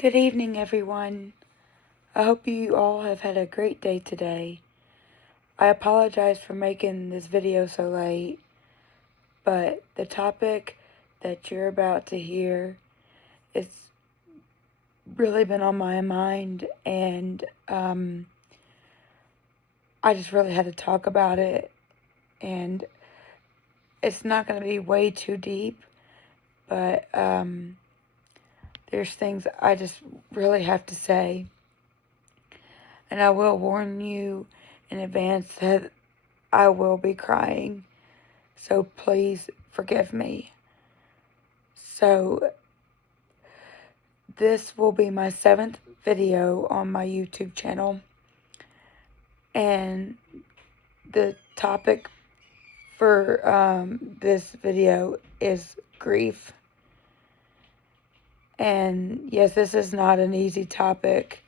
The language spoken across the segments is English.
Good evening, everyone. I hope you all have had a great day today. I apologize for making this video so late, but the topic that you're about to hear it's really been on my mind, and I just really had to talk about it. And it's not going to be way too deep, but there's things I just really have to say. And I will warn you in advance that I will be crying, so please forgive me. So this will be my 7th video on my YouTube channel, and the topic for this video is grief. And yes, this is not an easy topic,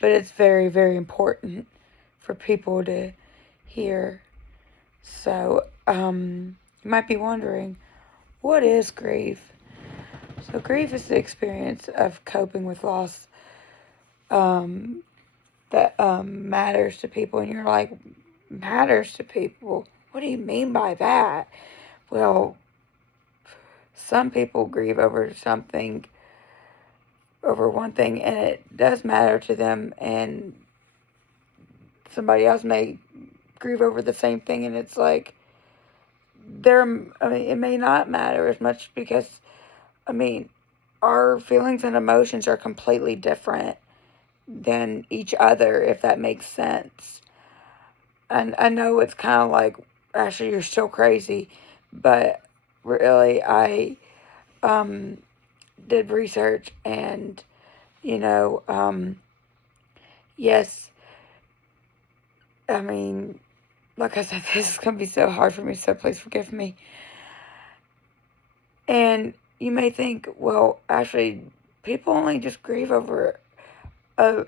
but it's very, very important for people to hear. So, you might be wondering, what is grief? So grief is the experience of coping with loss that matters to people. And you're like, matters to people? What do you mean by that? Well, some people grieve over one thing, and it does matter to them, and somebody else may grieve over the same thing, and it's like, it may not matter as much because, our feelings and emotions are completely different than each other, if that makes sense. And I know it's kind of like, Ashley, you're so crazy, but really, I did research, and, yes, like I said, this is going to be so hard for me, so please forgive me. And you may think, well, actually, people only just grieve over the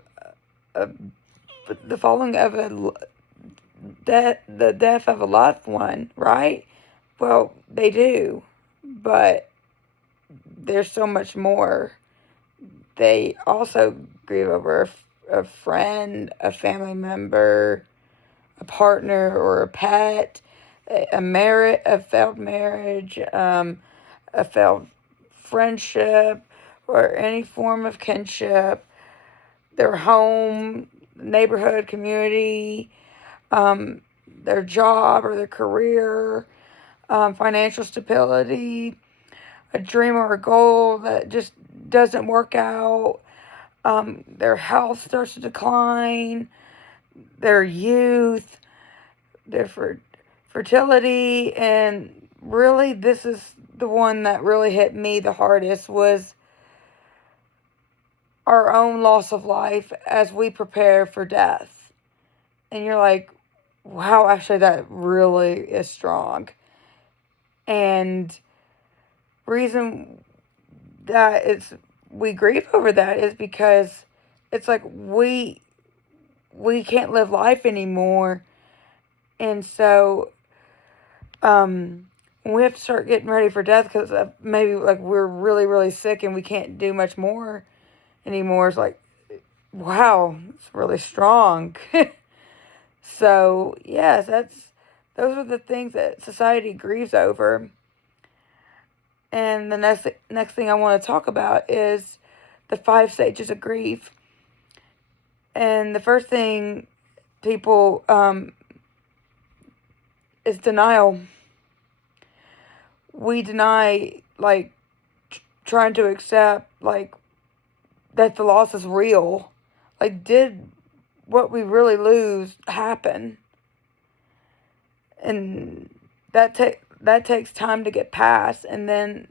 falling of the death of a loved one, right? Well, they do, but there's so much more. They also grieve over a friend, a family member, a partner, or a pet, a failed marriage, a failed friendship, or any form of kinship, their home, neighborhood, community, their job or their career, financial stability, a dream or a goal that just doesn't work out, their health starts to decline, their youth, their fertility, and really this is the one that really hit me the hardest, was our own loss of life as we prepare for death. And you're like, wow, actually that really is strong. And reason that we grieve over that is because it's like we can't live life anymore. And so we have to start getting ready for death because maybe like we're really, really sick and we can't do much more anymore. It's like, wow, it's really strong. So yes, those are the things that society grieves over. And the next thing I want to talk about is the 5 stages of grief. And the first thing, people, is denial. We deny, like, trying to accept, like, that the loss is real. Like, did what we really lose happen? And that takes time to get past. And then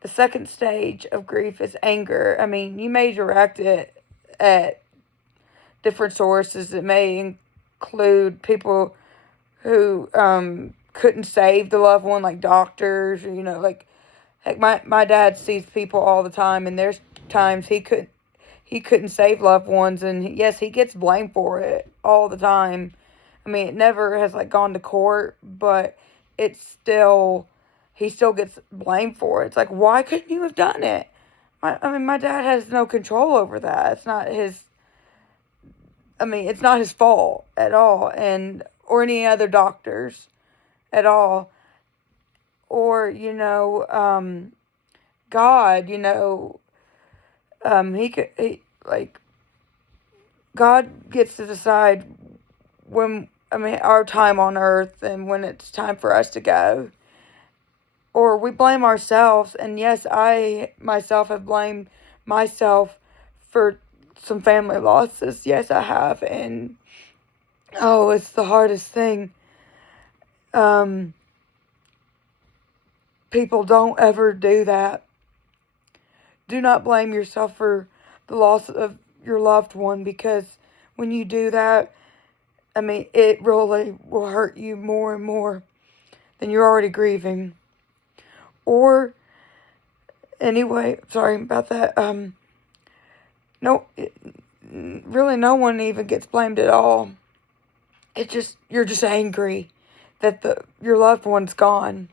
the second stage of grief is anger. You may direct it at different sources. It may include people who couldn't save the loved one, like doctors, or, like my dad sees people all the time, and there's times he couldn't save loved ones, and yes, he gets blamed for it all the time. It never has like gone to court, but he still gets blamed for it. It's like, why couldn't you have done it? my dad has no control over that. It's not his. It's not his fault at all, and or any other doctors at all, or God. Like God gets to decide when our time on earth and when it's time for us to go. Or we blame ourselves, and yes, I myself have blamed myself for some family losses. Yes, I have, and oh, it's the hardest thing. People, don't ever do that. Do not blame yourself for the loss of your loved one, because when you do that, it really will hurt you more and more than you're already grieving. Or, anyway, sorry about that. Really no one even gets blamed at all. You're just angry that your loved one's gone.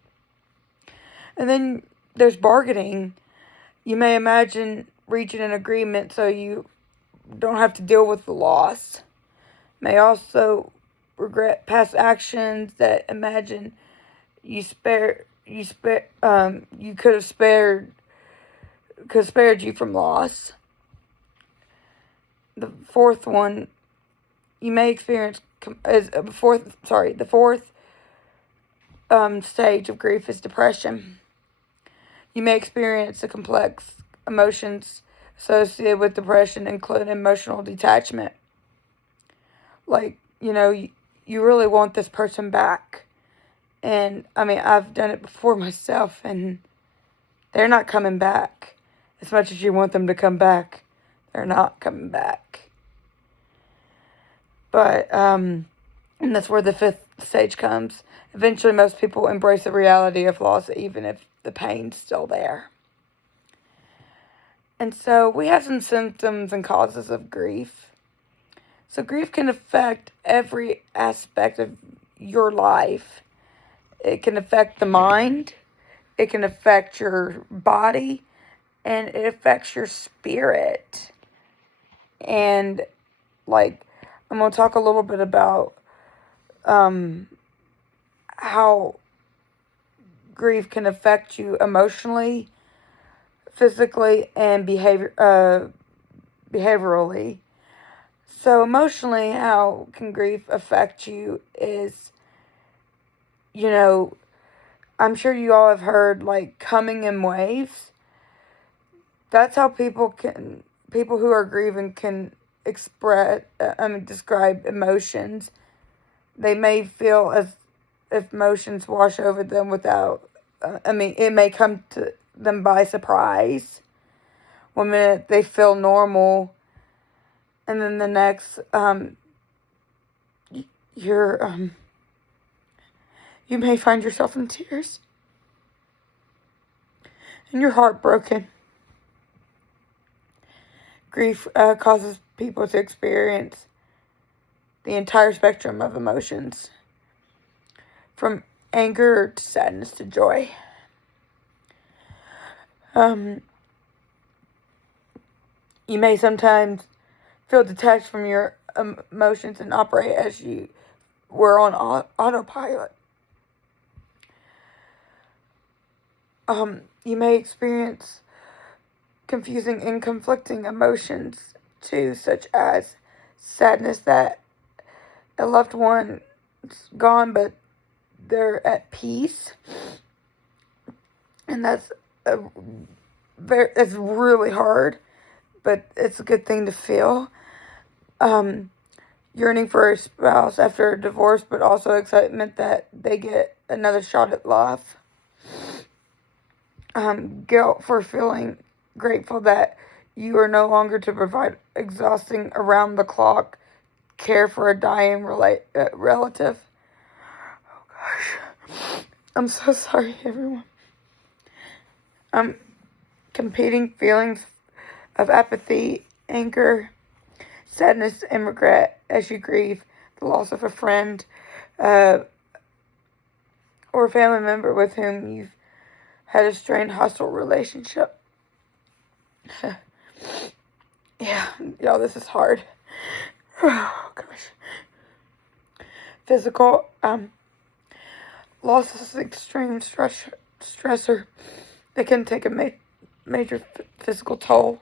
And then there's bargaining. You may imagine reaching an agreement so you don't have to deal with the loss. May also regret past actions that imagine you could have spared you from loss. The fourth one you may experience the fourth stage of grief is depression. You may experience the complex emotions associated with depression, including emotional detachment. Like, you really want this person back. And, I've done it before myself, and they're not coming back. As much as you want them to come back, they're not coming back. But, and that's where the fifth stage comes. Eventually, most people embrace the reality of loss, even if the pain's still there. And so, we have some symptoms and causes of grief. So, grief can affect every aspect of your life. It can affect the mind, it can affect your body, and it affects your spirit. And, I'm going to talk a little bit about how grief can affect you emotionally, physically, and behaviorally. So emotionally, how can grief affect you is, I'm sure you all have heard, coming in waves. That's how people who are grieving can describe emotions. They may feel as if emotions wash over them without, it may come to them by surprise. One minute they feel normal, and then the next, you may find yourself in tears, and you're heartbroken. Grief causes people to experience the entire spectrum of emotions, from anger to sadness to joy. You may sometimes feel detached from your emotions and operate as you were on autopilot. You may experience confusing and conflicting emotions too, such as sadness that a loved one's gone, but they're at peace, and that's really hard, but it's a good thing to feel. Yearning for a spouse after a divorce, but also excitement that they get another shot at love. Guilt for feeling grateful that you are no longer to provide exhausting around-the-clock care for a dying relative. Oh gosh, I'm so sorry, everyone. Competing feelings of apathy, anger, sadness, and regret as you grieve the loss of a friend or a family member with whom you've had a strained, hostile relationship. Yeah, y'all, this is hard. Oh, gosh. Physical loss is an extreme stressor that can take a major physical toll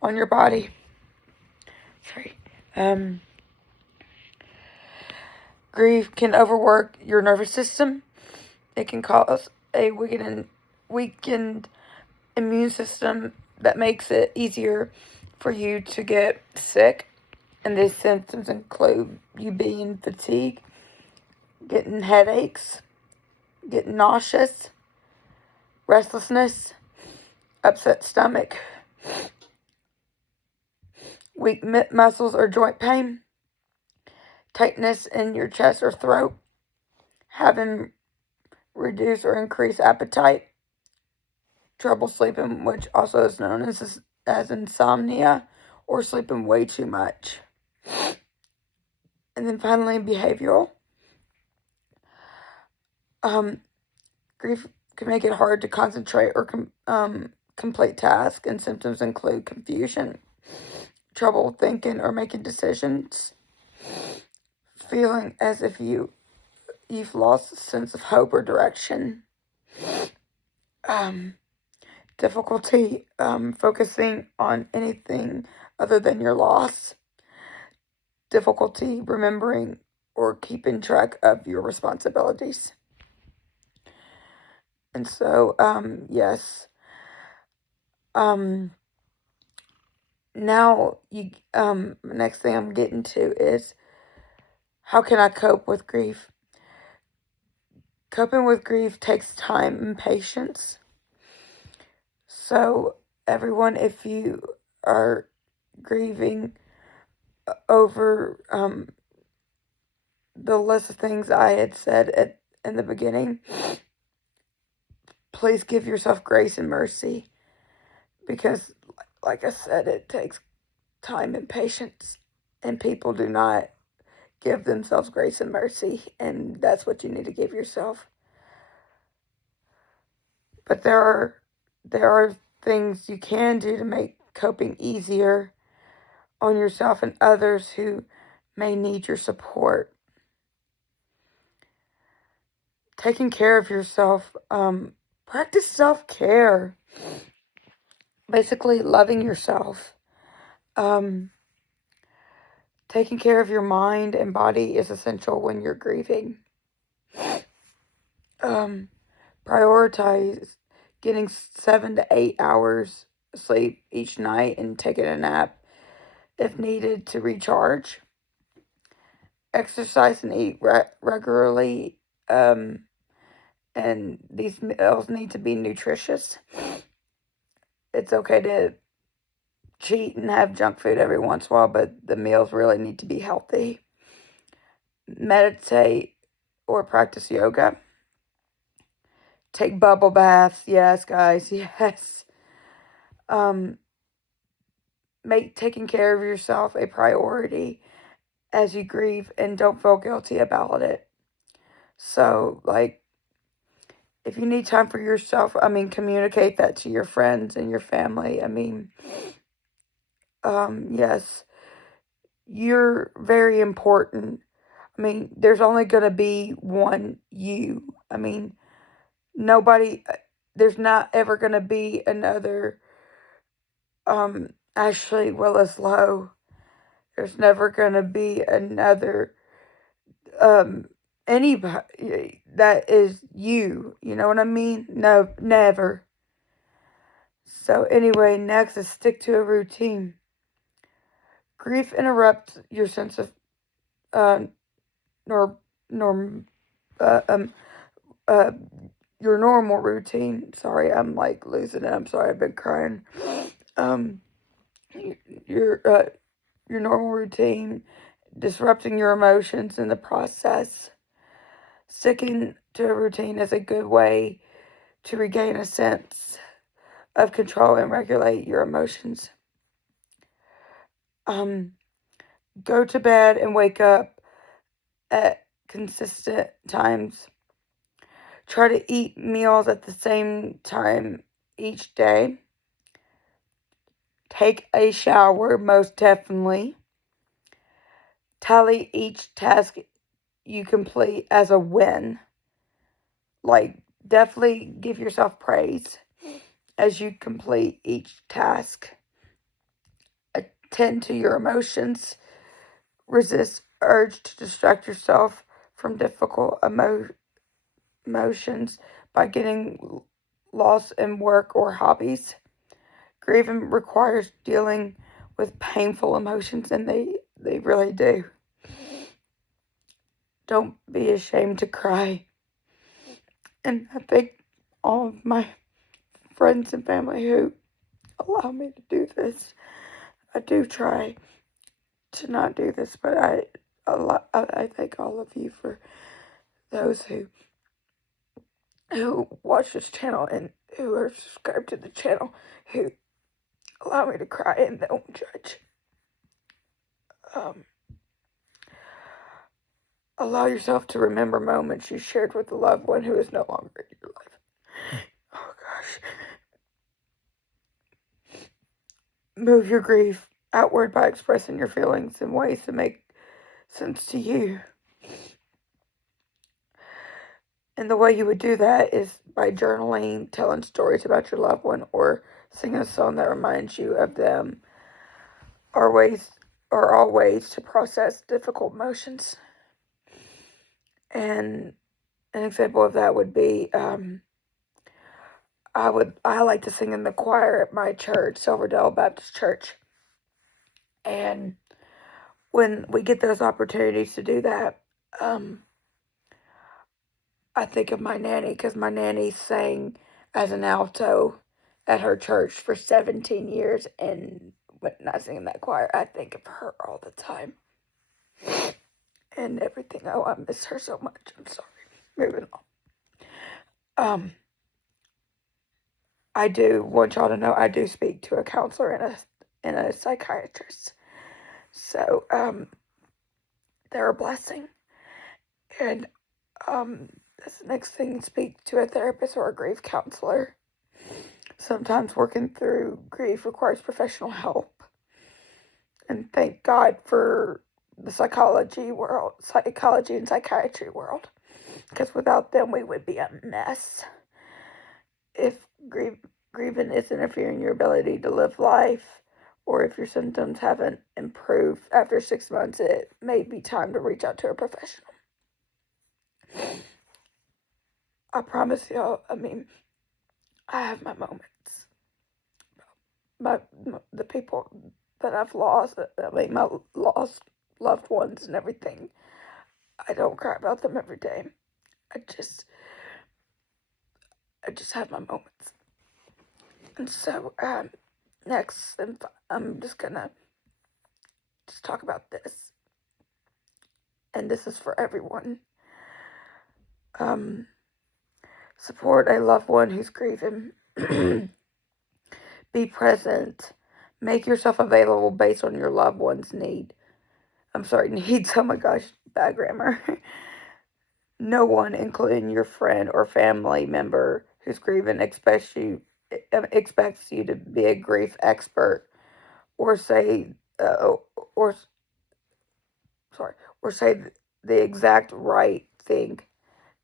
on your body. Sorry. Grief can overwork your nervous system. It can cause a weakened immune system that makes it easier for you to get sick. And these symptoms include you being fatigued, getting headaches, getting nauseous, restlessness, upset stomach, weak muscles or joint pain, tightness in your chest or throat, having reduced or increased appetite, trouble sleeping, which also is known as insomnia, or sleeping way too much. And then finally, behavioral. Grief can make it hard to concentrate or complete tasks, and symptoms include confusion, trouble thinking or making decisions, feeling as if you've lost a sense of hope or direction, difficulty focusing on anything other than your loss, difficulty remembering or keeping track of your responsibilities. And so, yes. Now next thing I'm getting to is how can I cope with grief? Coping with grief takes time and patience. So, everyone, if you are grieving over the list of things I had said in the beginning, please give yourself grace and mercy, because, like I said, it takes time and patience, and people do not give themselves grace and mercy, and that's what you need to give yourself. But there are things you can do to make coping easier on yourself and others who may need your support. Taking care of yourself, practice self-care. Basically, loving yourself. Taking care of your mind and body is essential when you're grieving. Prioritize getting 7 to 8 hours sleep each night and taking a nap if needed to recharge. Exercise and eat regularly, and these meals need to be nutritious. It's okay to cheat and have junk food every once in a while, but the meals really need to be healthy. Meditate or practice yoga. Take bubble baths. Yes, guys, yes. Make taking care of yourself a priority as you grieve, and don't feel guilty about it. So, like, if you need time for yourself, communicate that to your friends and your family. Yes, you're very important. There's only going to be one you. Nobody, there's not ever going to be another Ashley Willis Lowe. There's never going to be another anybody that is you. You know what I mean? No, never. So anyway, next is stick to a routine. Grief interrupts your sense of your normal routine. Sorry, I'm like losing it. I'm sorry, I've been crying. Your normal routine, disrupting your emotions in the process. Sticking to a routine is a good way to regain a sense of control and regulate your emotions. Go to bed and wake up at consistent times. Try to eat meals at the same time each day. Take a shower, most definitely. Tally each task you complete as a win. Like, definitely give yourself praise as you complete each task. Attend to your emotions. Resist urge to distract yourself from difficult emotions by getting lost in work or hobbies. Grieving requires dealing with painful emotions, and they really do. Don't be ashamed to cry. And I thank all of my friends and family who allow me to do this. I do try to not do this, but I thank all of you for those who watch this channel and who are subscribed to the channel, who allow me to cry and don't judge. Allow yourself to remember moments you shared with a loved one who is no longer in your life. Oh gosh. Move your grief outward by expressing your feelings in ways that make sense to you. And the way you would do that is by journaling, telling stories about your loved one, or singing a song that reminds you of them, are all ways to process difficult emotions. And an example of that would be I like to sing in the choir at my church, Silverdale Baptist Church. And when we get those opportunities to do that, I think of my nanny, because my nanny sang as an alto at her church for 17 years, and when I sing in that choir, I think of her all the time and everything. Oh, I miss her so much. I'm sorry. Moving on. I do want y'all to know I do speak to a counselor and a psychiatrist, so they're a blessing. And this next thing, speak to a therapist or a grief counselor. Sometimes working through grief requires professional help. And thank God for the psychology and psychiatry world. Because without them, we would be a mess. If grieving is interfering your ability to live life, or if your symptoms haven't improved after 6 months, it may be time to reach out to a professional. I promise y'all, I have my moments. The people that I've lost, my lost loved ones and everything, I don't cry about them every day. I just have my moments. And so, next, I'm just gonna talk about this. And this is for everyone. Support a loved one who's grieving. Be present. Make yourself available based on your loved one's needs. Oh my gosh, bad grammar. No one, including your friend or family member who's grieving, expects you to be a grief expert or say or say the exact right thing.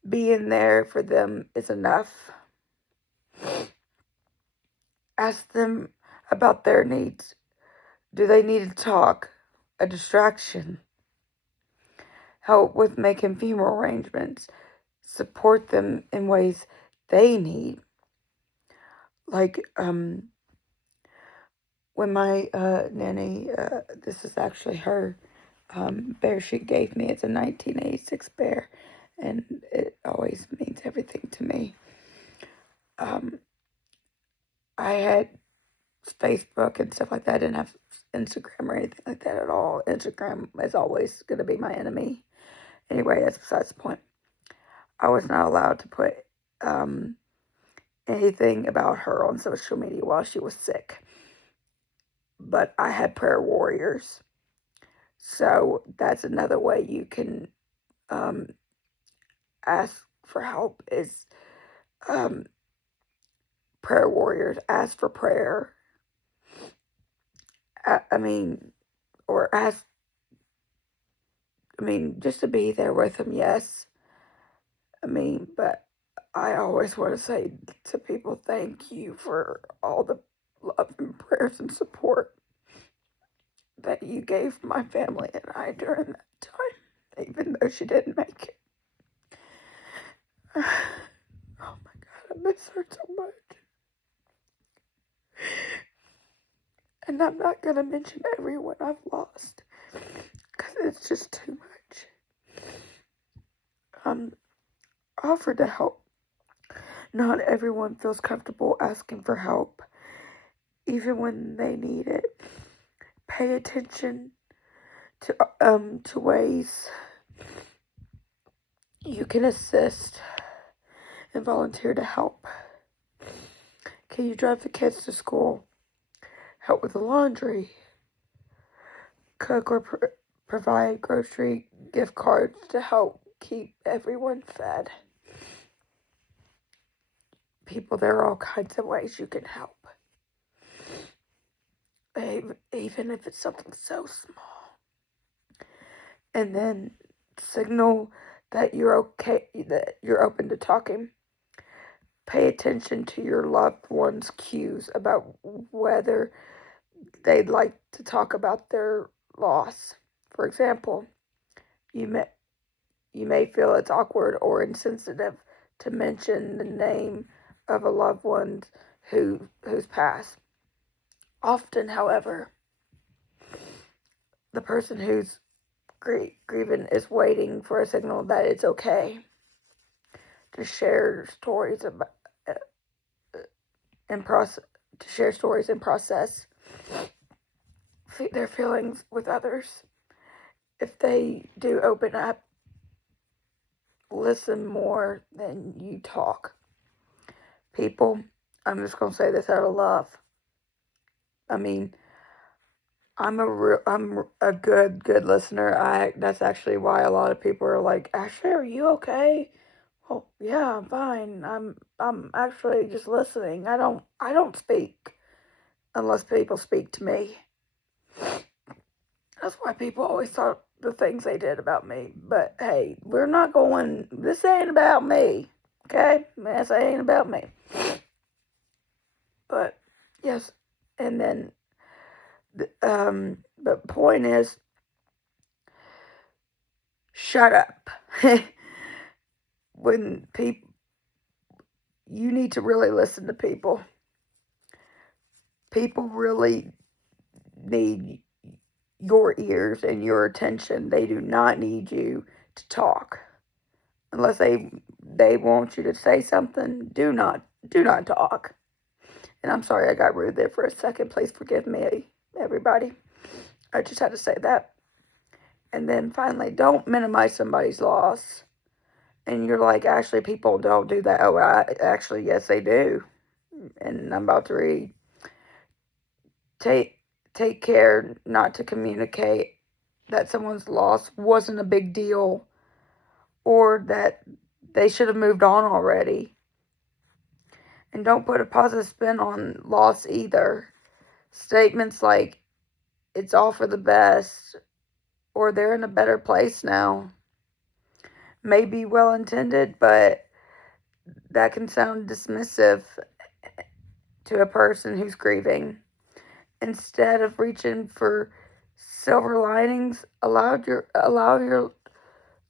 Being there for them is enough. Ask them about their needs. Do they need to talk? A distraction? Help with making funeral arrangements. Support them in ways they need. Like, when my nanny, this is actually her bear she gave me. It's a 1986 bear, and it always means everything to me. I had Facebook and stuff like that. I didn't have Instagram or anything like that at all. Instagram is always going to be my enemy. Anyway, that's besides the point. I was not allowed to put anything about her on social media while she was sick. But I had prayer warriors. So that's another way you can ask for help is prayer warriors. Ask for prayer. or ask, just to be there with them, yes. But I always want to say to people, thank you for all the love and prayers and support that you gave my family and I during that time, even though she didn't make it. Oh my God, I miss her so much. And I'm not going to mention everyone I've lost, because it's just too much. Offer to help. Not everyone feels comfortable asking for help, even when they need it. Pay attention to ways you can assist and volunteer to help. Can you drive the kids to school? Help with the laundry? Cook or provide grocery gift cards to help keep everyone fed? People, there are all kinds of ways you can help. Even if it's something so small. And then signal that you're okay, that you're open to talking. Pay attention to your loved one's cues about whether they'd like to talk about their loss. For example, you may feel it's awkward or insensitive to mention the name of a loved one who's passed. Often, however, the person who's grieving is waiting for a signal that it's okay to share stories about and process their feelings with others. If they do open up, listen more than you talk. People, I'm just gonna say this out of love. I'm a good listener. That's actually why a lot of people are like, Ashley, are you okay? Oh yeah, I'm fine. I'm actually just listening. I don't speak unless people speak to me. That's why people always thought the things they did about me. But hey, this ain't about me. Okay? This ain't about me. But yes, and then the point is, shut up. When you need to really listen to people. People really need your ears and your attention. They do not need you to talk. Unless they want you to say something, do not talk. And I'm sorry I got rude there for a second. Please forgive me, everybody. I just had to say that. And then finally, don't minimize somebody's loss. And you're like, Ashley, people don't do that. Oh, actually, yes, they do. And I'm about to read. Take care not to communicate that someone's loss wasn't a big deal, or that they should have moved on already. And don't put a positive spin on loss either. Statements like, it's all for the best, or they're in a better place now, may be well intended, but that can sound dismissive to a person who's grieving. Instead of reaching for silver linings, allow your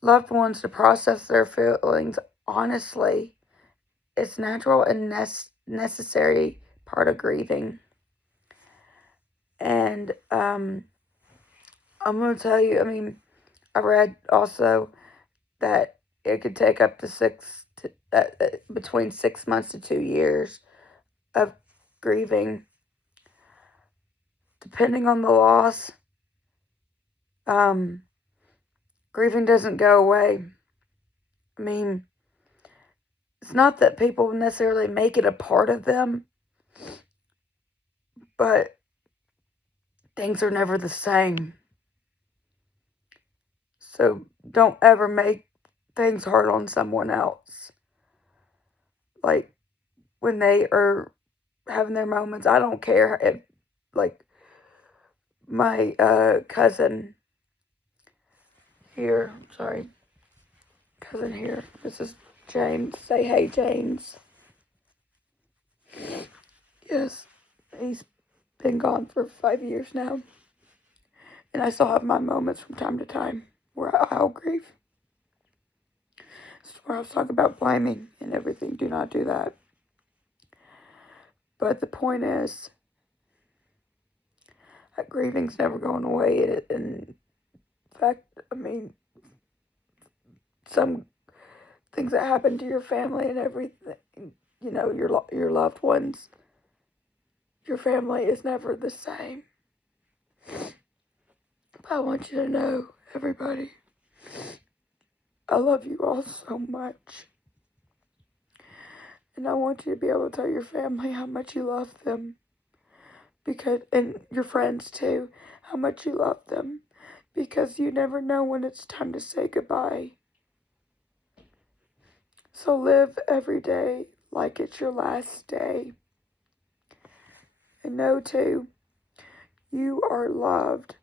loved ones to process their feelings honestly. It's natural and necessary part of grieving. And I'm going to tell you, I read also that it could take up to between 6 months to 2 years of grieving, depending on the loss. Grieving doesn't go away. It's not that people necessarily make it a part of them, but things are never the same. So don't ever make things hard on someone else. Like, when they are having their moments, I don't care if, like, my cousin here, cousin here, this is James. Say hey, James. Yes, he's been gone for 5 years now. And I still have my moments from time to time where I'll grieve. That's where I was talking about blaming and everything. Do not do that. But the point is, that grieving's never going away. In fact, I mean, some things that happen to your family and everything, you know, your loved ones, your family is never the same. But I want you to know, everybody, I love you all so much. And I want you to be able to tell your family how much you love them. And your friends too, how much you love them. Because you never know when it's time to say goodbye. So live every day like it's your last day. And know too, you are loved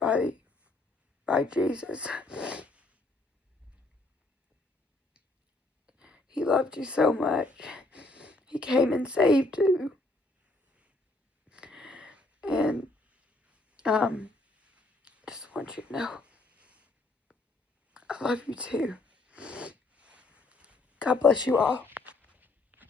by Jesus. He loved you so much. He came and saved you. And just want you to know, I love you too. God bless you all.